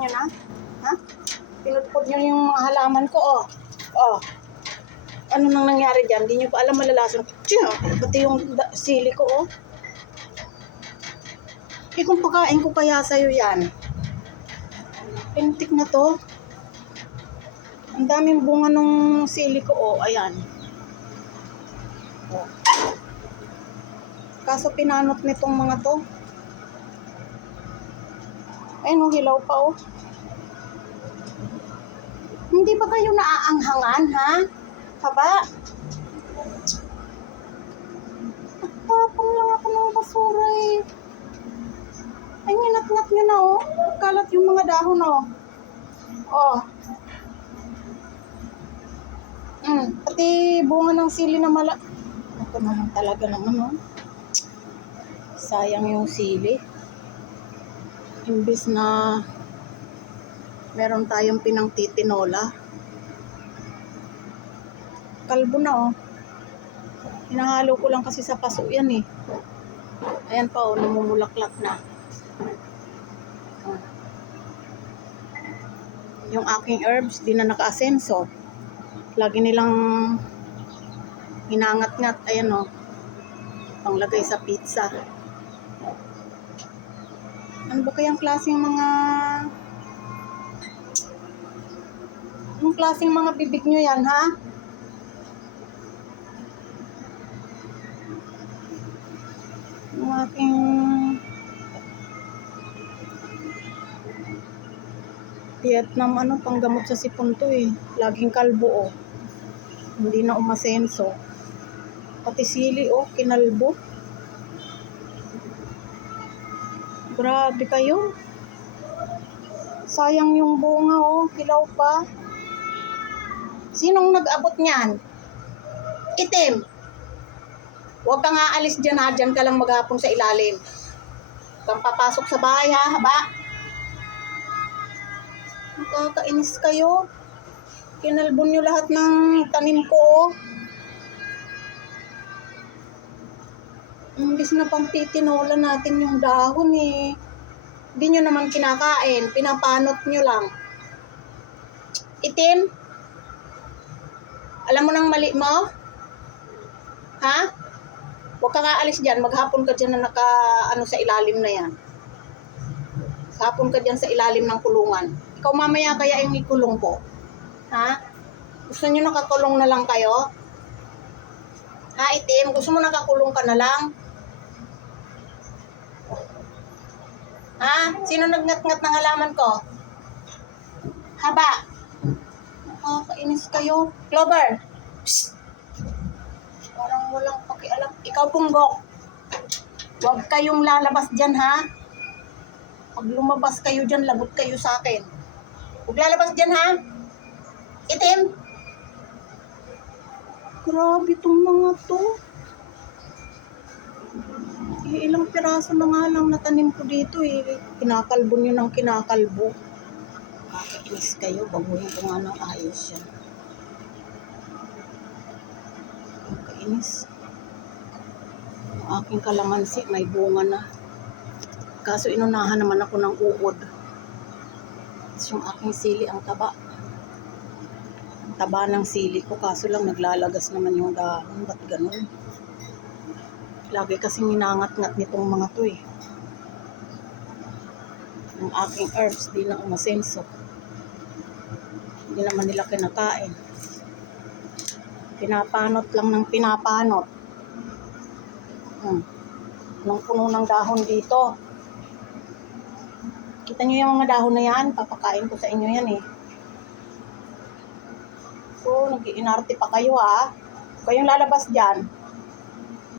nyo na? Ha? Pinutpod nyo yung mga halaman ko, oh. Oh. Ano nang nangyari dyan? Hindi nyo pa alam malalason. Tiyo, pati yung sili ko, oh. Eh, kung pakain ko kaya sa'yo yan. Pintik na to. Ang daming bunga ng sili ko, oh. Ayan. Oh. Kaso pinanot nitong mga to. Ayun, hilaw pa, oh. Hindi ba kayo naaanghangan, ha? Haba? Tapong lang ako ng basura, eh. Ay, nginat-ngat nyo na, oh. Kalat yung mga dahon, oh. Oh. Pati bunga ng sili na Ito naman talaga naman, oh. Sayang yung sili. Imbis na meron tayong pinangtitinola. Kalbo na, oh. Hinahalo ko lang kasi sa paso yan, eh. Ayan pa, oh, namumulaklak na. Oh. Yung aking herbs, di na naka-asenso. Lagi nilang hinangat-ngat. Ayan, oh. Panglagay sa pizza. Ano ba kayang klaseng mga... Anong klaseng mga bibig nyo yan, ha? Yung aking... Vietnam, ano, panggamot sa sipon to, eh. Laging kalbo, oh. Hindi na umasenso. Pati sili, oh, kinalbo. Grabe kayo. Sayang yung bunga, oh. Hilaw pa. Sinong nag-abot niyan? Itim. Huwag kang aalis dyan, ha. Dyan ka lang maghapon sa ilalim. Huwag kang papasok sa bahay, ha. Haba. Nakakainis kayo. Kinalbon nyo lahat ng tanim ko, oh. Imbis na pantitinola natin yung dahon, eh. Hindi nyo naman kinakain. Pinapanot nyo lang. Itim? Alam mo nang mali mo? Ha? Huwag ka aalis dyan. Maghapon ka dyan na sa ilalim na yan. Hapon ka dyan sa ilalim ng kulungan. Ikaw mamaya kaya yung ikulong po. Ha? Gusto nyo nakakulong na lang kayo? Ha, itim? Gusto mo nakakulong ka na lang? Ha? Sino nagngat-ngat ng halaman ko? Haba. Nakakainis kayo. Clover. Psst. Parang walang pakialam. Ikaw, Punggok. Huwag kayong lalabas dyan, ha? Pag lumabas kayo dyan, lagot kayo sa akin. Huwag lalabas dyan, ha? Itim. Grabe itong mga to. Ilang piraso na nga lang natanim ko dito, eh. Kinakalbo nyo ng kinakalbo. Nakakainis kayo. Baguhin ko nga ng ayos yan. Nakakainis. Ang aking kalamansi may bunga na. Kaso inunahan naman ako ng uod. Yung aking sili ang taba. Ang taba ng sili ko. Kaso lang naglalagas naman yung dahon. Ba't ganun? Lagi kasing hinangat-ngat nitong mga to, eh. Yung aking herbs, di na umasenso. Hindi naman nila kinakain. Pinapanot lang ng pinapanot. Nang puno ng dahon dito. Kita nyo yung mga dahon na yan? Papakain ko sa inyo yan, eh. So, nag-iinarte pa kayo, ha? Kayong lalabas dyan.